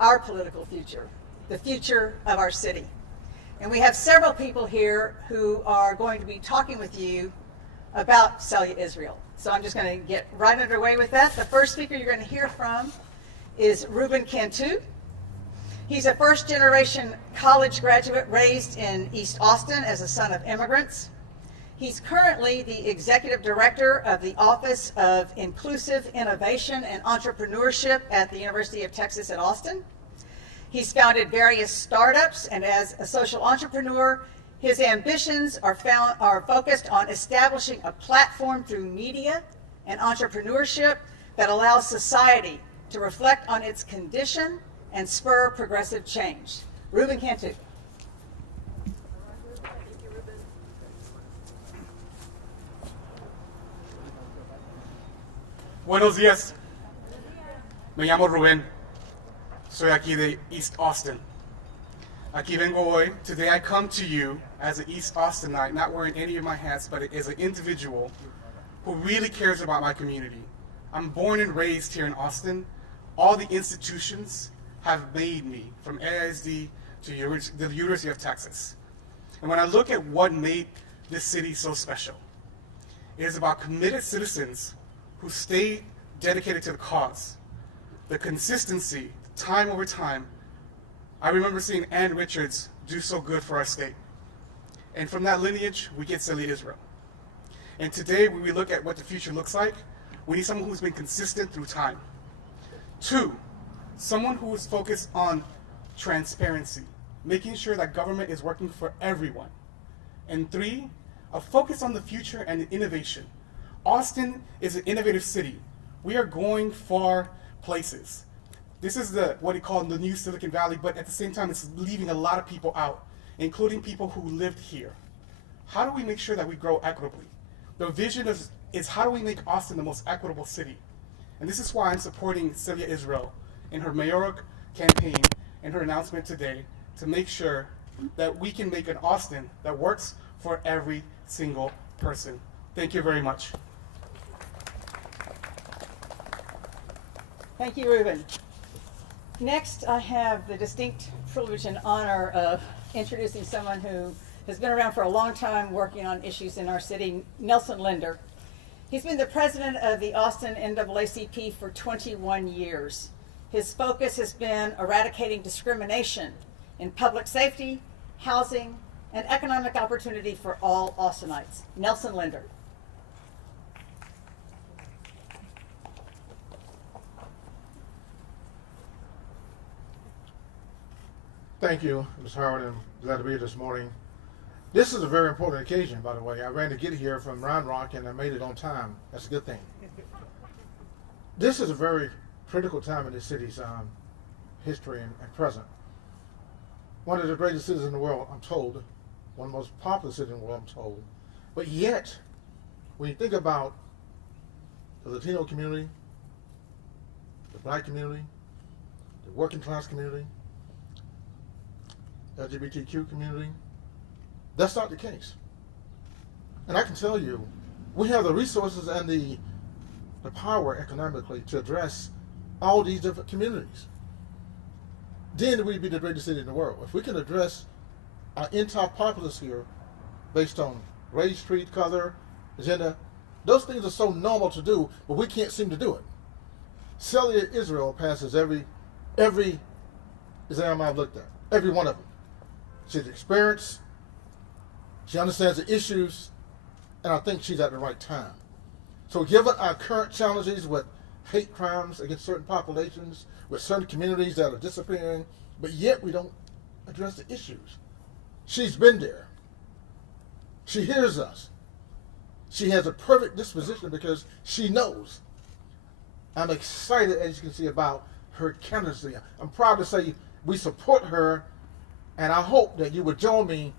our political future, the future of our city. And we have several people here who are going to be talking with you about Celia Israel. So I'm just going to get right underway with that. The first speaker you're going to hear from is Ruben Cantu. He's a first-generation college graduate raised in East Austin as a son of immigrants. He's currently the executive director of the Office of Inclusive Innovation and Entrepreneurship at the University of Texas at Austin. He's founded various startups, and as a social entrepreneur, his ambitions are focused on establishing a platform through media and entrepreneurship that allows society to reflect on its condition and spur progressive change. Ruben Cantu. Buenos días. Me llamo Rubén. Soy aquí de East Austin. Aquí vengo hoy. Today I come to you as an East Austinite, not wearing any of my hats, but as an individual who really cares about my community. I'm born and raised here in Austin. All the institutions have made me, from AISD to the University of Texas. And when I look at what made this city so special, it is about committed citizens who stayed dedicated to the cause, the consistency, time over time. I remember seeing Ann Richards do so good for our state. And from that lineage, we get Celia Israel. And today, when we look at what the future looks like, we need someone who's been consistent through time. 2, someone who is focused on transparency, making sure that government is working for everyone. And 3, a focus on the future and innovation. Austin is an innovative city. We are going far places. This is what we call the new Silicon Valley, but at the same time, it's leaving a lot of people out, including people who lived here. How do we make sure that we grow equitably? The vision is how do we make Austin the most equitable city? And this is why I'm supporting Celia Israel in her mayoral campaign and her announcement today to make sure that we can make an Austin that works for every single person. Thank you very much. Thank you, Ruben. Next, I have the distinct privilege and honor of introducing someone who has been around for a long time working on issues in our city, Nelson Linder. He's been the president of the Austin NAACP for 21 years. His focus has been eradicating discrimination in public safety, housing, and economic opportunity for all Austinites. Nelson Linder. Thank you, Ms. Howard. I'm glad to be here this morning. This is a very important occasion, by the way. I ran to get here from Round Rock, and I made it on time. That's a good thing. This is a very critical time in the city's history and present. One of the greatest cities in the world, I'm told. One of the most popular cities in the world, I'm told. But yet, when you think about the Latino community, the black community, the working class community, LGBTQ community, that's not the case. And I can tell you, we have the resources and the power economically to address all these different communities. Then we'd be the greatest city in the world. If we can address our entire populace here based on race, creed, color, agenda, those things are so normal to do, but we can't seem to do it. Celia Israel passes every exam I've looked at, every one of them. She's experienced, she understands the issues, and I think she's at the right time. So given our current challenges with hate crimes against certain populations, with certain communities that are disappearing, but yet we don't address the issues. She's been there. She hears us. She has a perfect disposition because she knows. I'm excited, as you can see, about her candidacy. I'm proud to say we support her, and I hope that you would join me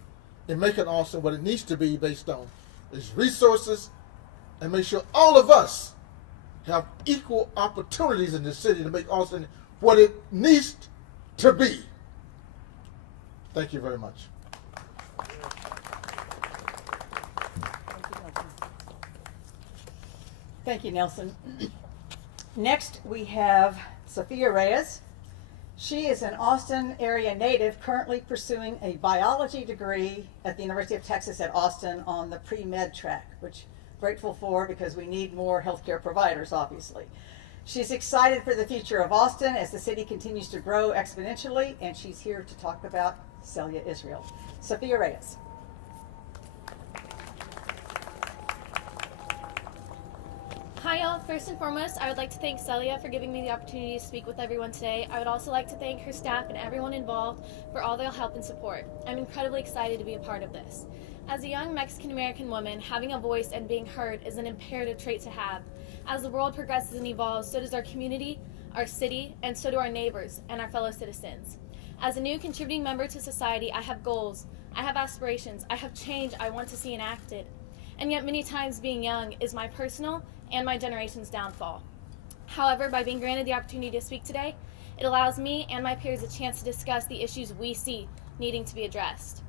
in making Austin what it needs to be based on its resources, and make sure all of us have equal opportunities in this city to make Austin what it needs to be. Thank you very much. Thank you, Nelson. Next, we have Sofia Reyes. She is an Austin area native currently pursuing a biology degree at the University of Texas at Austin on the pre-med track, which I'm grateful for because we need more healthcare providers, obviously. She's excited for the future of Austin as the city continues to grow exponentially, and she's here to talk about Celia Israel. Sofia Reyes. Hi y'all. First and foremost, I would like to thank Celia for giving me the opportunity to speak with everyone today. I would also like to thank her staff and everyone involved for all their help and support. I'm incredibly excited to be a part of this. As a young Mexican-American woman, having a voice and being heard is an imperative trait to have. As the world progresses and evolves, so does our community, our city, and so do our neighbors and our fellow citizens. As a new contributing member to society, I have goals, I have aspirations, I have change I want to see enacted. And yet many times being young is my personal and my generation's downfall. However, by being granted the opportunity to speak today, it allows me and my peers a chance to discuss the issues we see needing to be addressed.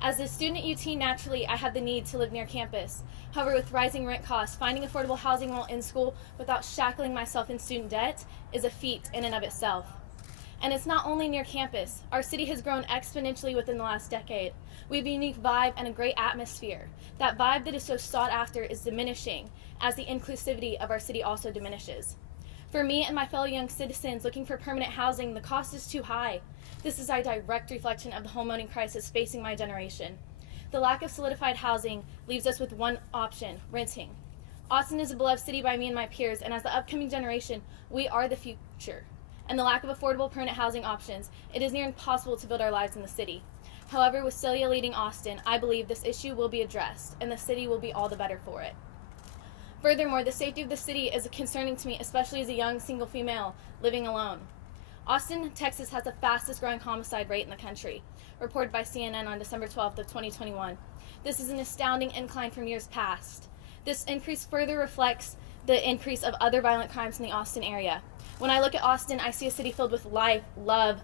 As a student at UT, naturally, I have the need to live near campus. However, with rising rent costs, finding affordable housing while in school without shackling myself in student debt is a feat in and of itself. And it's not only near campus. Our city has grown exponentially within the last decade. We have a unique vibe and a great atmosphere. That vibe that is so sought after is diminishing as the inclusivity of our city also diminishes. For me and my fellow young citizens looking for permanent housing, the cost is too high. This is a direct reflection of the homeowning crisis facing my generation. The lack of solidified housing leaves us with one option: renting. Austin is a beloved city by me and my peers, and as the upcoming generation, we are the future. And the lack of affordable permanent housing options, it is near impossible to build our lives in the city. However, with Celia leading Austin, I believe this issue will be addressed, and the city will be all the better for it. Furthermore, the safety of the city is concerning to me, especially as a young single female living alone. Austin, Texas has the fastest growing homicide rate in the country, reported by CNN on December 12th of 2021. This is an astounding incline from years past. This increase further reflects the increase of other violent crimes in the Austin area. When I look at Austin, I see a city filled with life, love,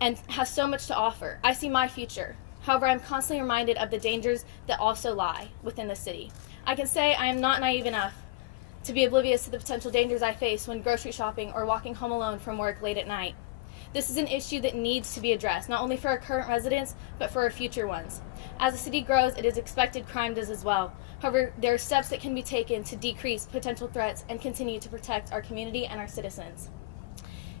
and has so much to offer. I see my future. However, I'm constantly reminded of the dangers that also lie within the city. I can say I am not naive enough to be oblivious to the potential dangers I face when grocery shopping or walking home alone from work late at night. This is an issue that needs to be addressed, not only for our current residents, but for our future ones. As the city grows, it is expected crime does as well. However, there are steps that can be taken to decrease potential threats and continue to protect our community and our citizens.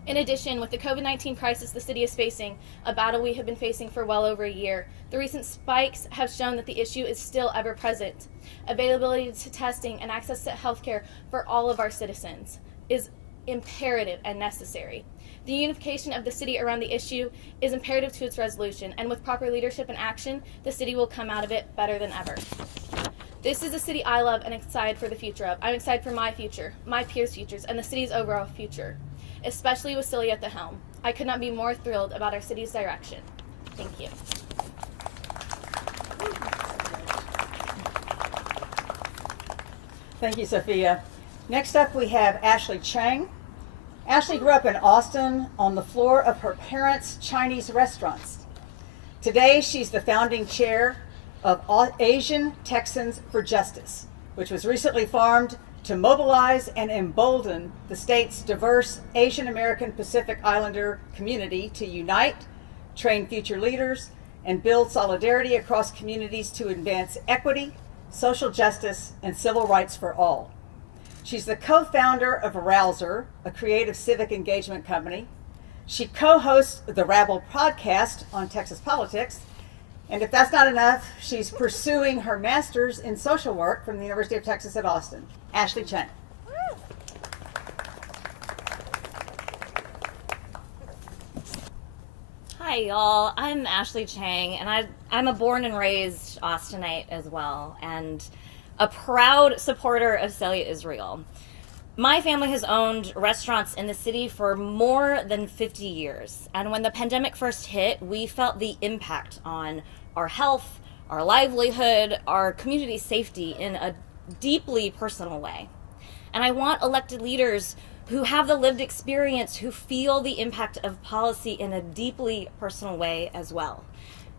In addition, with the COVID-19 crisis the city is facing, a battle we have been facing for well over a year, the recent spikes have shown that the issue is still ever present. Availability to testing and access to healthcare for all of our citizens is imperative and necessary. The unification of the city around the issue is imperative to its resolution, and with proper leadership and action, the city will come out of it better than ever. This is a city I love and excited for the future of. I'm excited for my future, my peers' futures, and the city's overall future, especially with Celia at the helm. I could not be more thrilled about our city's direction. Thank you. Thank you, Sophia. Next up, we have Ashley Chang. Ashley grew up in Austin on the floor of her parents' Chinese restaurants. Today, she's the founding chair of Asian Texans for Justice, which was recently formed to mobilize and embolden the state's diverse Asian American Pacific Islander community to unite, train future leaders, and build solidarity across communities to advance equity, social justice, and civil rights for all. She's the co-founder of Arouser, a creative civic engagement company. She co-hosts the Rabble podcast on Texas politics. And if that's not enough, she's pursuing her master's in social work from the University of Texas at Austin. Ashley Chang. Hi, y'all. I'm Ashley Chang, and I'm a born and raised Austinite as well, and a proud supporter of Celia Israel. My family has owned restaurants in the city for more than 50 years, and when the pandemic first hit, we felt the impact on our health, our livelihood, our community safety in a deeply personal way. And I want elected leaders who have the lived experience, who feel the impact of policy in a deeply personal way as well.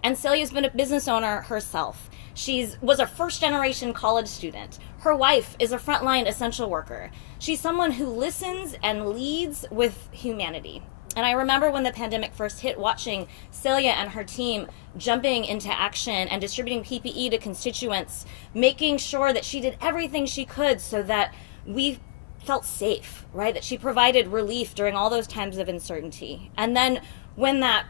And Celia's been a business owner herself. She was a first-generation college student. Her wife is a frontline essential worker. She's someone who listens and leads with humanity. And I remember when the pandemic first hit, watching Celia and her team jumping into action and distributing PPE to constituents, making sure that she did everything she could so that we felt safe, right? That she provided relief during all those times of uncertainty. And then when that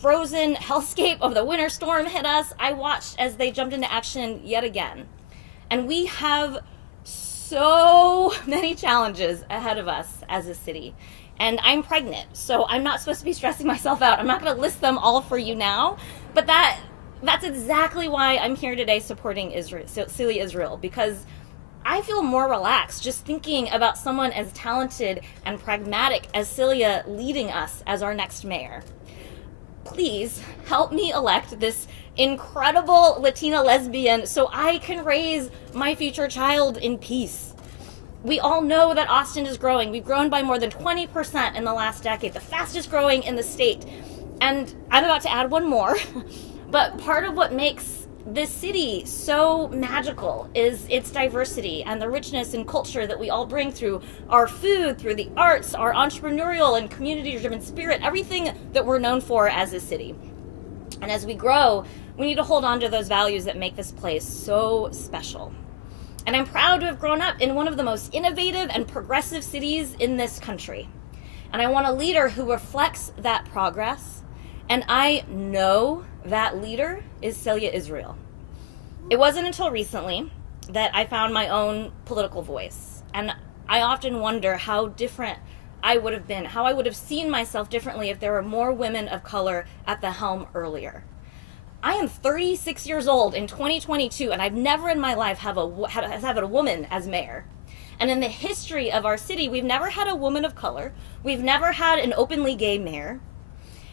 frozen hellscape of the winter storm hit us, I watched as they jumped into action yet again. And we have so many challenges ahead of us as a city. And I'm pregnant, so I'm not supposed to be stressing myself out. I'm not going to list them all for you now, but that's exactly why I'm here today supporting Celia Israel, because I feel more relaxed just thinking about someone as talented and pragmatic as Celia leading us as our next mayor. Please help me elect this incredible Latina lesbian so I can raise my future child in peace. We all know that Austin is growing. We've grown by more than 20% in the last decade, the fastest growing in the state. And I'm about to add one more, but part of what makes this city so magical is its diversity and the richness and culture that we all bring through our food, through the arts, our entrepreneurial and community-driven spirit, everything that we're known for as a city. And as we grow, we need to hold on to those values that make this place so special. And I'm proud to have grown up in one of the most innovative and progressive cities in this country. And I want a leader who reflects that progress. And I know that leader is Celia Israel. It wasn't until recently that I found my own political voice. And I often wonder how different I would have been, how I would have seen myself differently if there were more women of color at the helm earlier. I am 36 years old in 2022, and I've never in my life had a woman as mayor. And in the history of our city, we've never had a woman of color. We've never had an openly gay mayor.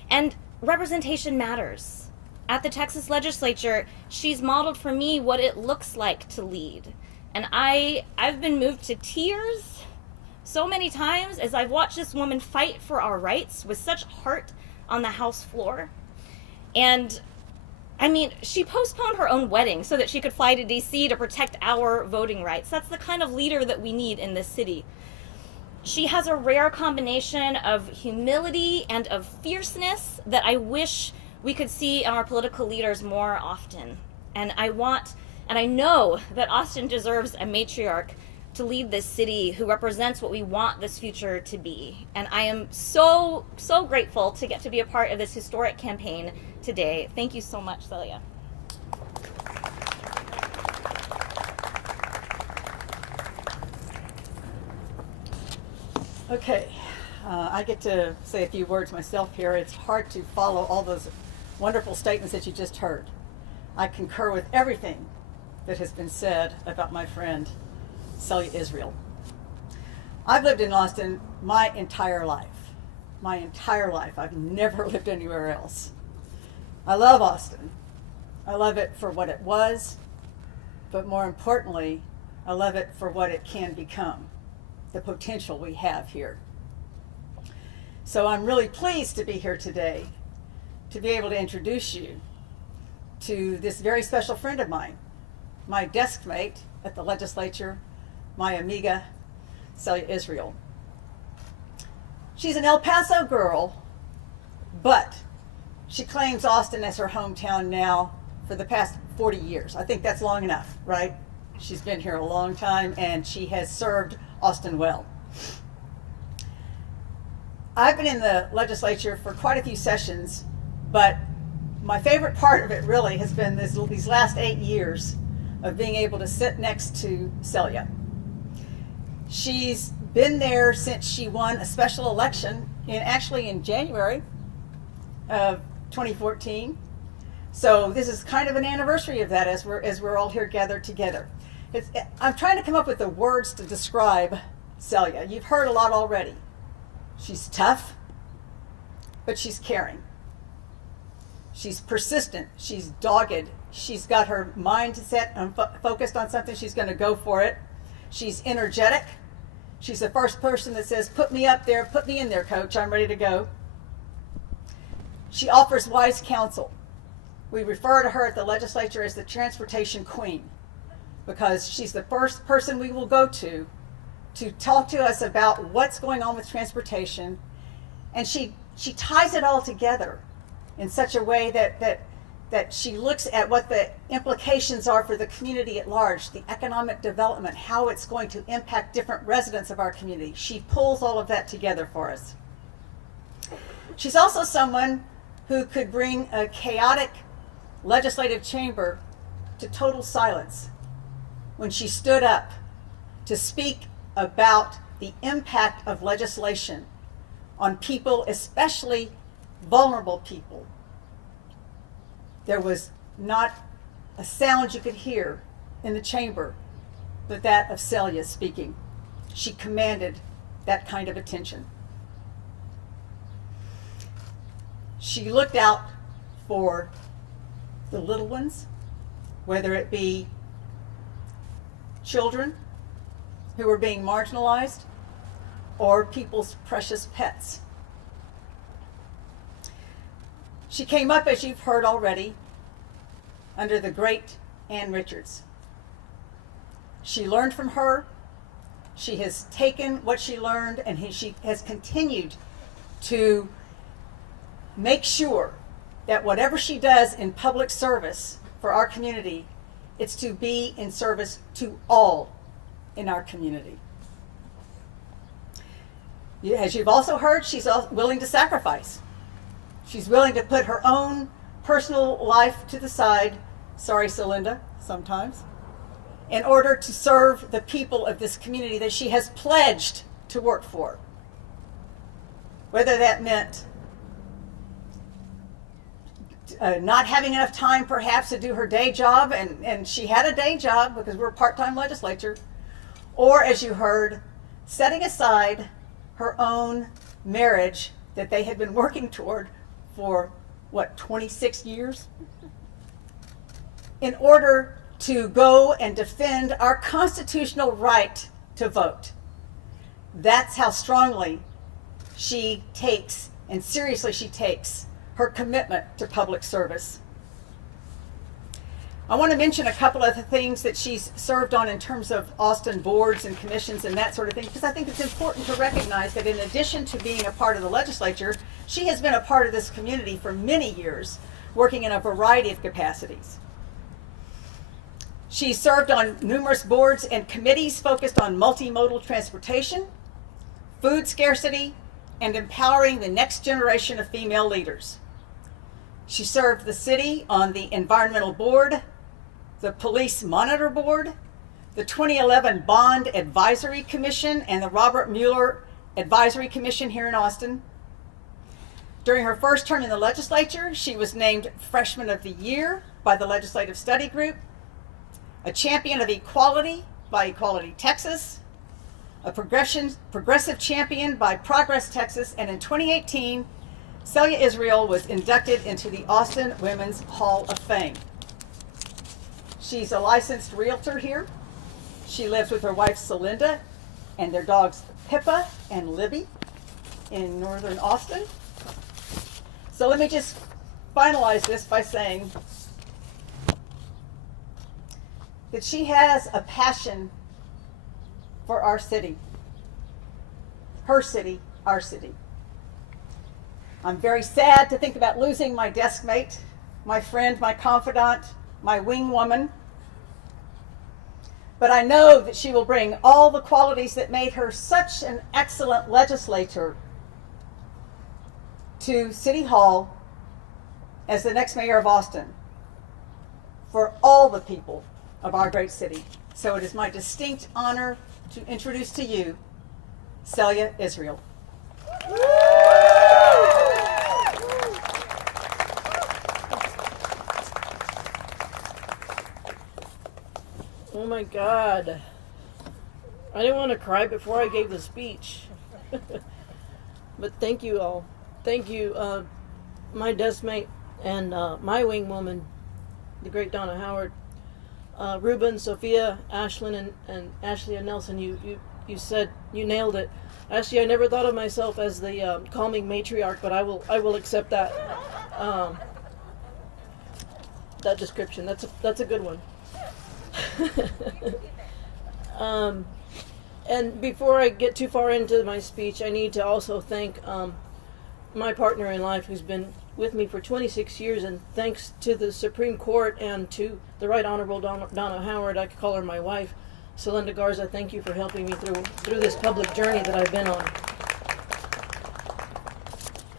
And representation matters. At the Texas legislature, she's modeled for me what it looks like to lead. And I've been moved to tears so many times as I've watched this woman fight for our rights with such heart on the House floor. And I mean, she postponed her own wedding so that she could fly to DC to protect our voting rights. That's the kind of leader that we need in this city. She has a rare combination of humility and of fierceness that I wish we could see in our political leaders more often. And I know that Austin deserves a matriarch to lead this city who represents what we want this future to be. And I am so, so grateful to get to be a part of this historic campaign today. Thank you so much, Celia. Okay, I get to say a few words myself here. It's hard to follow all those wonderful statements that you just heard. I concur with everything that has been said about my friend, Celia Israel. I've lived in Austin my entire life. My entire life. I've never lived anywhere else. I love Austin. I love it for what it was, but more importantly, I love it for what it can become, the potential we have here. So I'm really pleased to be here today to be able to introduce you to this very special friend of mine, my desk mate at the legislature, my amiga, Celia Israel. She's an El Paso girl, but she claims Austin as her hometown now for the past 40 years. I think that's long enough, right? She's been here a long time and she has served Austin well. I've been in the legislature for quite a few sessions, but my favorite part of it really has been these last 8 years of being able to sit next to Celia. She's been there since she won a special election in January of 2014. So this is kind of an anniversary of that as we're all here gathered together. I'm trying to come up with the words to describe Celia. You've heard a lot already. She's tough, but she's caring. She's persistent. She's dogged. She's got her mind set and focused on something. She's going to go for it. She's energetic. She's the first person that says, put me up there, put me in there, coach. I'm ready to go. She offers wise counsel. We refer to her at the legislature as the transportation queen because she's the first person we will go to talk to us about what's going on with transportation. And she she ties it all together in such a way that she looks at what the implications are for the community at large, the economic development, how it's going to impact different residents of our community. She pulls all of that together for us. She's also someone who could bring a chaotic legislative chamber to total silence when she stood up to speak about the impact of legislation on people, especially vulnerable people. There was not a sound you could hear in the chamber but that of Celia speaking. She commanded that kind of attention. She looked out for the little ones, whether it be children who were being marginalized or people's precious pets. She came up, as you've heard already, under the great Ann Richards. She learned from her. She has taken what she learned, and she has continued to make sure that whatever she does in public service for our community, it's to be in service to all in our community. As you've also heard, she's willing to sacrifice. She's willing to put her own personal life to the side, sorry, Celinda, sometimes, in order to serve the people of this community that she has pledged to work for. Whether that meant not having enough time perhaps to do her day job, and she had a day job because we're a part-time legislature, or as you heard, setting aside her own marriage that they had been working toward for, 26 years? In order to go and defend our constitutional right to vote. That's how strongly she takes, and seriously she takes, her commitment to public service. I want to mention a couple of the things that she's served on in terms of Austin boards and commissions and that sort of thing, because I think it's important to recognize that in addition to being a part of the legislature, she has been a part of this community for many years, working in a variety of capacities. She served on numerous boards and committees focused on multimodal transportation, food scarcity, and empowering the next generation of female leaders. She served the city on the Environmental Board, the Police Monitor Board, the 2011 Bond Advisory Commission, and the Robert Mueller Advisory Commission here in Austin. During her first term in the legislature, she was named Freshman of the Year by the Legislative Study Group, a champion of equality by Equality Texas, a progressive champion by Progress Texas, and in 2018, Celia Israel was inducted into the Austin Women's Hall of Fame. She's a licensed realtor here. She lives with her wife Celinda and their dogs Pippa and Libby in northern Austin. So let me just finalize this by saying that she has a passion for our city. Her city, our city. I'm very sad to think about losing my desk mate, my friend, my confidant, my wing woman. But I know that she will bring all the qualities that made her such an excellent legislator to City Hall as the next mayor of Austin for all the people of our great city. So it is my distinct honor to introduce to you Celia Israel. Oh my God. I didn't want to cry before I gave the speech. But thank you all. Thank you, my deskmate and my wing woman, the great Donna Howard, Ruben, Sophia, Ashlyn, and Ashley and Nelson. You said, you nailed it. Actually, I never thought of myself as the calming matriarch, but I will accept that that description. That's a good one. And before I get too far into my speech, I need to also thank my partner in life who's been with me for 26 years, and thanks to the Supreme Court and to the Right Honorable Donna Howard, I could call her my wife. Celinda Garza, thank you for helping me through this public journey that I've been on.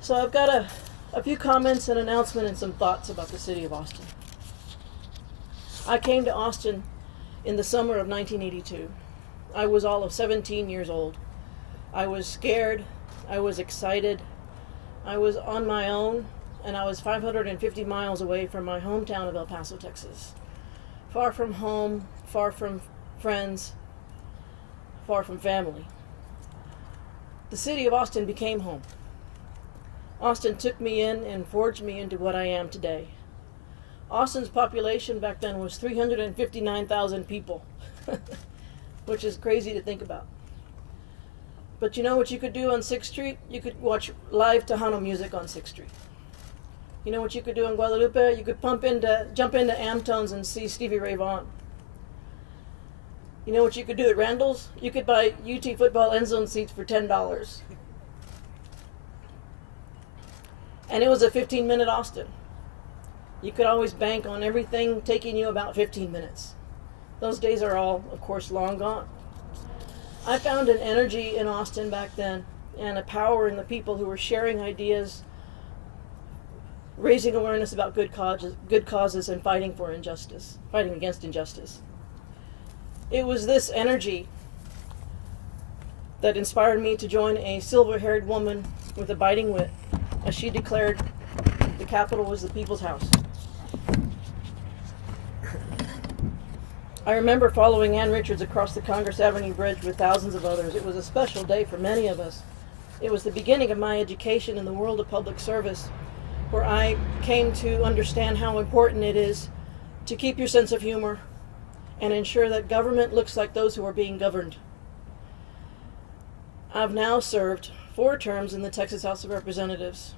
So I've got a few comments, an announcement, and some thoughts about the city of Austin. I came to Austin in the summer of 1982. I was all of 17 years old. I was scared, I was excited, I was on my own, and I was 550 miles away from my hometown of El Paso, Texas. Far from home, far from friends, far from family. The city of Austin became home. Austin took me in and forged me into what I am today. Austin's population back then was 359,000 people, which is crazy to think about. But you know what you could do on 6th Street? You could watch live Tejano music on 6th Street. You know what you could do in Guadalupe? You could jump into Amtones and see Stevie Ray Vaughan. You know what you could do at Randall's? You could buy UT football end zone seats for $10. And it was a 15-minute Austin. You could always bank on everything taking you about 15 minutes. Those days are all, of course, long gone. I found an energy in Austin back then and a power in the people who were sharing ideas, raising awareness about good causes, and fighting against injustice. It was this energy that inspired me to join a silver-haired woman with a biting wit, as she declared the Capitol was the people's house. I remember following Ann Richards across the Congress Avenue Bridge with thousands of others. It was a special day for many of us. It was the beginning of my education in the world of public service, where I came to understand how important it is to keep your sense of humor and ensure that government looks like those who are being governed. I've now served 4 terms in the Texas House of Representatives.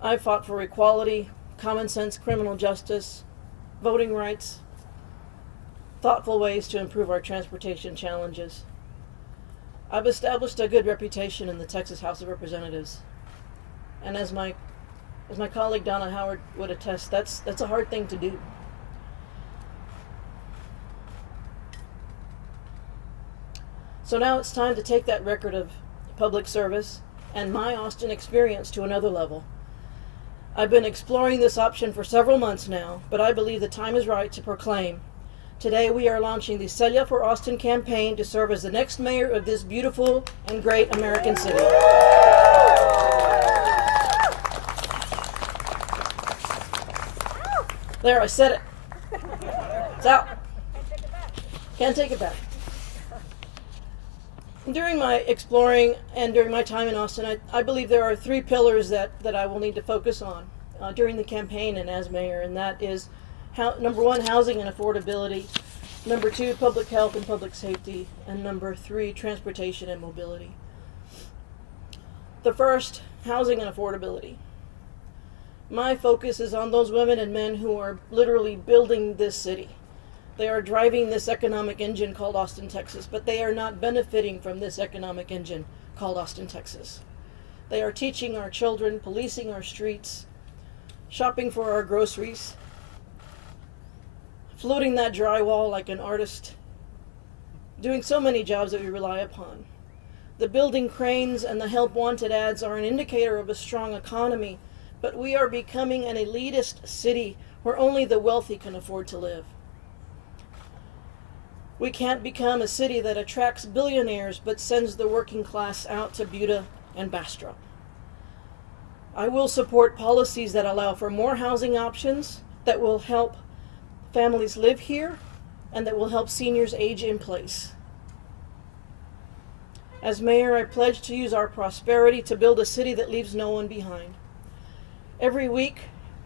I've fought for equality, common sense criminal justice, voting rights, thoughtful ways to improve our transportation challenges. I've established a good reputation in the Texas House of Representatives. And as my colleague Donna Howard would attest, that's a hard thing to do. So now it's time to take that record of public service and my Austin experience to another level. I've been exploring this option for several months now, but I believe the time is right to proclaim. Today we are launching the Celia for Austin campaign to serve as the next mayor of this beautiful and great American city. There, I said it. It's out. Can't take it back. During my exploring and during my time in Austin, I believe there are 3 pillars that I will need to focus on during the campaign and as mayor, and that is number 1, housing and affordability, number 2, public health and public safety, and number 3, transportation and mobility. The first, housing and affordability. My focus is on those women and men who are literally building this city. They are driving this economic engine called Austin, Texas, but they are not benefiting from this economic engine called Austin, Texas. They are teaching our children, policing our streets, shopping for our groceries, floating that drywall like an artist, doing so many jobs that we rely upon. The building cranes and the help wanted ads are an indicator of a strong economy, but we are becoming an elitist city where only the wealthy can afford to live. We can't become a city that attracts billionaires but sends the working class out to Buda and Bastrop. I will support policies that allow for more housing options, that will help families live here, and that will help seniors age in place. As mayor, I pledge to use our prosperity to build a city that leaves no one behind. Every week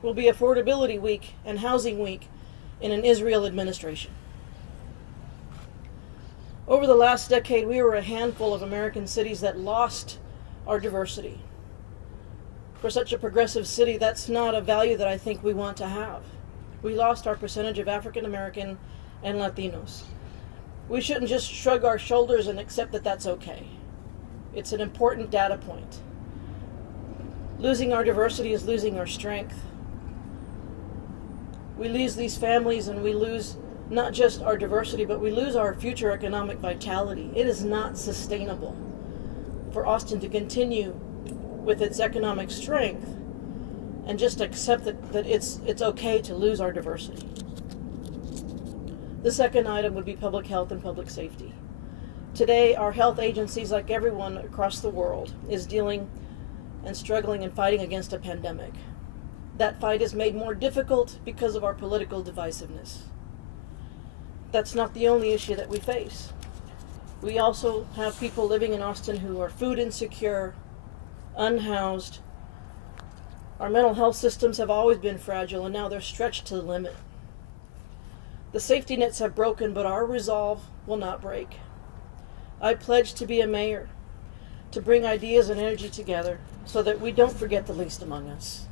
will be Affordability Week and Housing Week in an Israel administration. Over the last decade, we were a handful of American cities that lost our diversity. For such a progressive city, that's not a value that I think we want to have. We lost our percentage of African American and Latinos. We shouldn't just shrug our shoulders and accept that that's okay. It's an important data point. Losing our diversity is losing our strength. We lose these families and we lose not just our diversity, but we lose our future economic vitality. It is not sustainable for Austin to continue with its economic strength and just accept that it's okay to lose our diversity. The second item would be public health and public safety. Today, our health agencies, like everyone across the world, is dealing and struggling and fighting against a pandemic. That fight is made more difficult because of our political divisiveness. That's not the only issue that we face. We also have people living in Austin who are food insecure, unhoused. Our mental health systems have always been fragile, and now they're stretched to the limit. The safety nets have broken, but our resolve will not break. I pledge to be a mayor, to bring ideas and energy together so that we don't forget the least among us,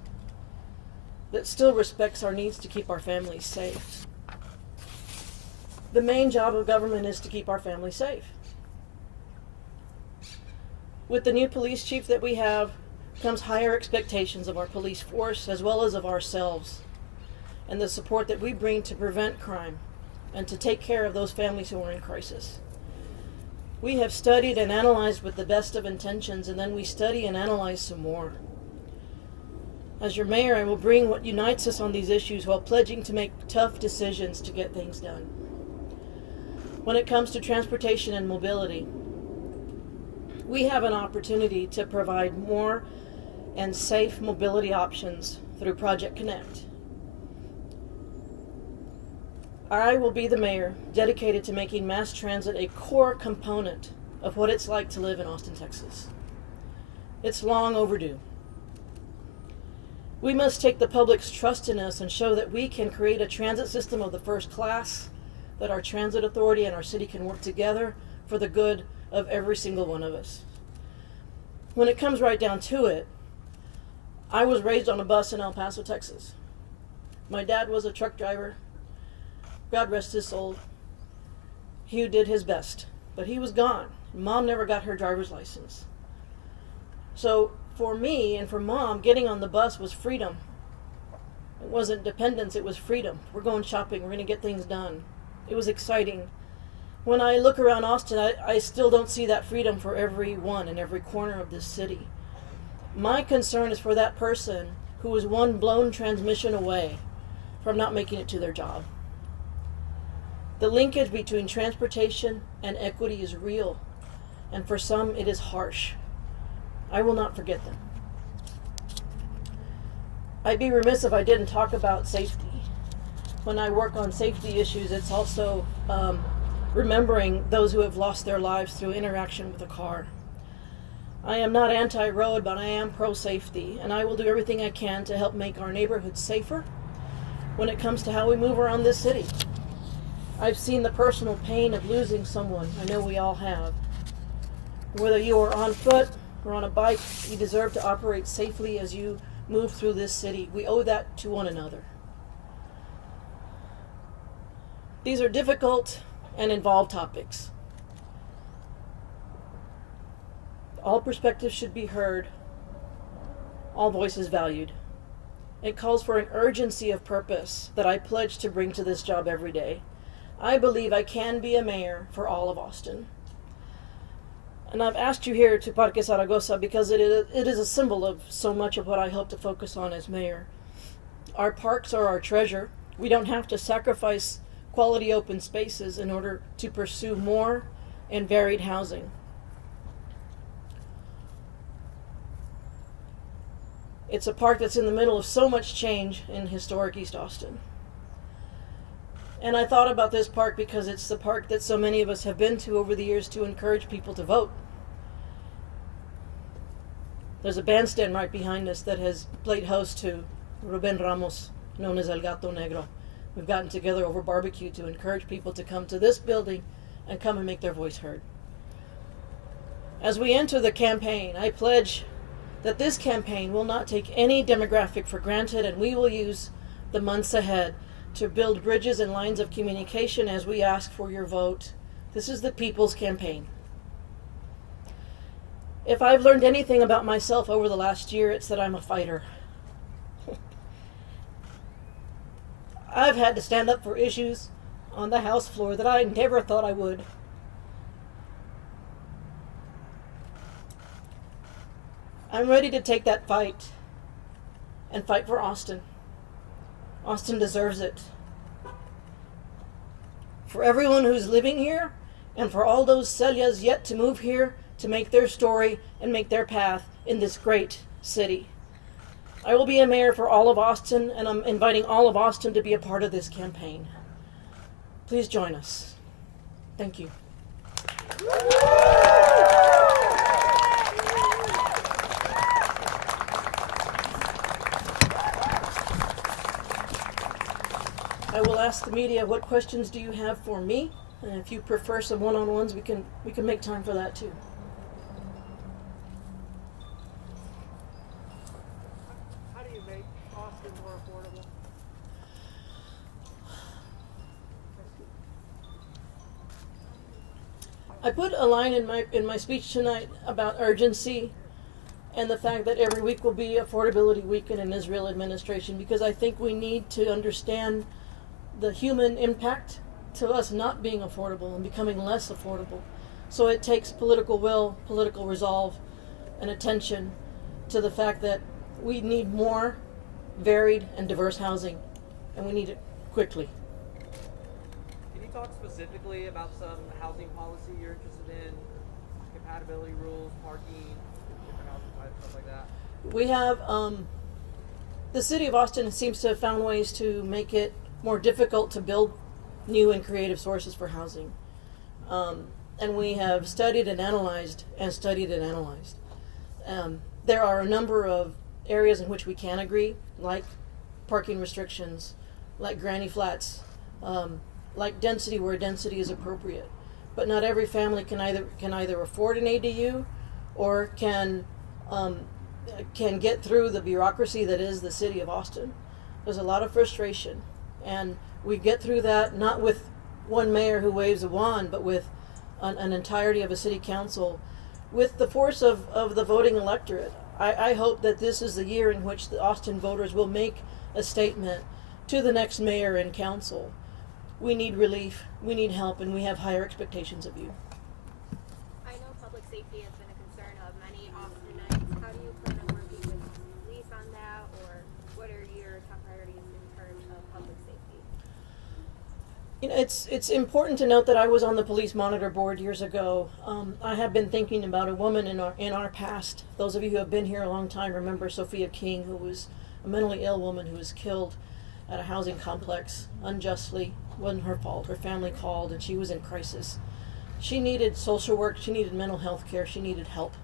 that still respects our needs to keep our families safe. The main job of government is to keep our families safe. With the new police chief that we have comes higher expectations of our police force as well as of ourselves, and the support that we bring to prevent crime and to take care of those families who are in crisis. We have studied and analyzed with the best of intentions, and then we study and analyze some more. As your mayor, I will bring what unites us on these issues while pledging to make tough decisions to get things done. When it comes to transportation and mobility, we have an opportunity to provide more and safe mobility options through Project Connect. I will be the mayor dedicated to making mass transit a core component of what it's like to live in Austin, Texas. It's long overdue. We must take the public's trust in us and show that we can create a transit system of the first class, that our transit authority and our city can work together for the good of every single one of us. When it comes right down to it, I was raised on a bus in El Paso, Texas. My dad was a truck driver. God rest his soul. He did his best, but he was gone. Mom never got her driver's license. So for me and for Mom, getting on the bus was freedom. It wasn't dependence, it was freedom. We're going shopping, we're going to get things done. It was exciting. When I look around Austin, I still don't see that freedom for everyone in every corner of this city. My concern is for that person who is one blown transmission away from not making it to their job. The linkage between transportation and equity is real, and for some it is harsh. I will not forget them. I'd be remiss if I didn't talk about safety. When I work on safety issues, it's also remembering those who have lost their lives through interaction with a car. I am not anti-road, but I am pro-safety, and I will do everything I can to help make our neighborhoods safer when it comes to how we move around this city. I've seen the personal pain of losing someone. I know we all have. Whether you are on foot or on a bike, you deserve to operate safely as you move through this city. We owe that to one another. These are difficult and involved topics. All perspectives should be heard, all voices valued. It calls for an urgency of purpose that I pledge to bring to this job every day. I believe I can be a mayor for all of Austin. And I've asked you here to Parque Zaragoza because it is a symbol of so much of what I hope to focus on as mayor. Our parks are our treasure. We don't have to sacrifice quality open spaces in order to pursue more and varied housing. It's a park that's in the middle of so much change in historic East Austin. And I thought about this park because it's the park that so many of us have been to over the years to encourage people to vote. There's a bandstand right behind us that has played host to Rubén Ramos, known as El Gato Negro. We've gotten together over barbecue to encourage people to come to this building and come and make their voice heard. As we enter the campaign, I pledge that this campaign will not take any demographic for granted, and we will use the months ahead to build bridges and lines of communication as we ask for your vote. This is the people's campaign. If I've learned anything about myself over the last year, it's that I'm a fighter. I've had to stand up for issues on the House floor that I never thought I would. I'm ready to take that fight and fight for Austin. Austin deserves it. For everyone who's living here, and for all those Celias yet to move here to make their story and make their path in this great city. I will be a mayor for all of Austin, and I'm inviting all of Austin to be a part of this campaign. Please join us. Thank you. I will ask the media, what questions do you have for me? And if you prefer some one-on-ones, we can make time for that too. How do you make Austin more affordable? I put a line in my speech tonight about urgency and the fact that every week will be Affordability Week in an Israel administration, because I think we need to understand the human impact to us not being affordable and becoming less affordable. So it takes political will, political resolve, and attention to the fact that we need more varied and diverse housing, and we need it quickly. Can you talk specifically about some housing policy you're interested in? Compatibility rules, parking, different housing types, stuff like that? We have, the city of Austin seems to have found ways to make it more difficult to build new and creative sources for housing. And we have studied and analyzed and studied and analyzed. There are a number of areas in which we can agree, like parking restrictions, like granny flats, like density where density is appropriate. But not every family can either afford an ADU or can get through the bureaucracy that is the city of Austin. There's a lot of frustration, and we get through that not with one mayor who waves a wand, but with an entirety of a city council, with the force of the voting electorate. I hope that this is the year in which the Austin voters will make a statement to the next mayor and council. We need relief, we need help, and we have higher expectations of you. I know public safety has been a concern of many Austinites. How do you plan on working with police on that, or what are your top priorities in terms of public safety? You know, it's important to note that I was on the police monitor board years ago. I have been thinking about a woman in our past. Those of you who have been here a long time remember Sofia King, who was a mentally ill woman who was killed at a housing complex unjustly. It wasn't her fault. Her family called and she was in crisis. She needed social work, she needed mental health care, she needed help.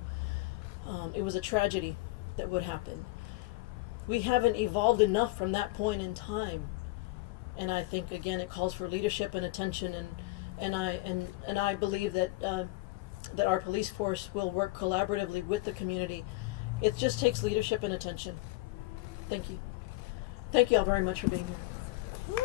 It was a tragedy that would happen. We haven't evolved enough from that point in time. And I think, again, it calls for leadership and attention, and I believe that that our police force will work collaboratively with the community. It just takes leadership and attention. Thank you. Thank you all very much for being here.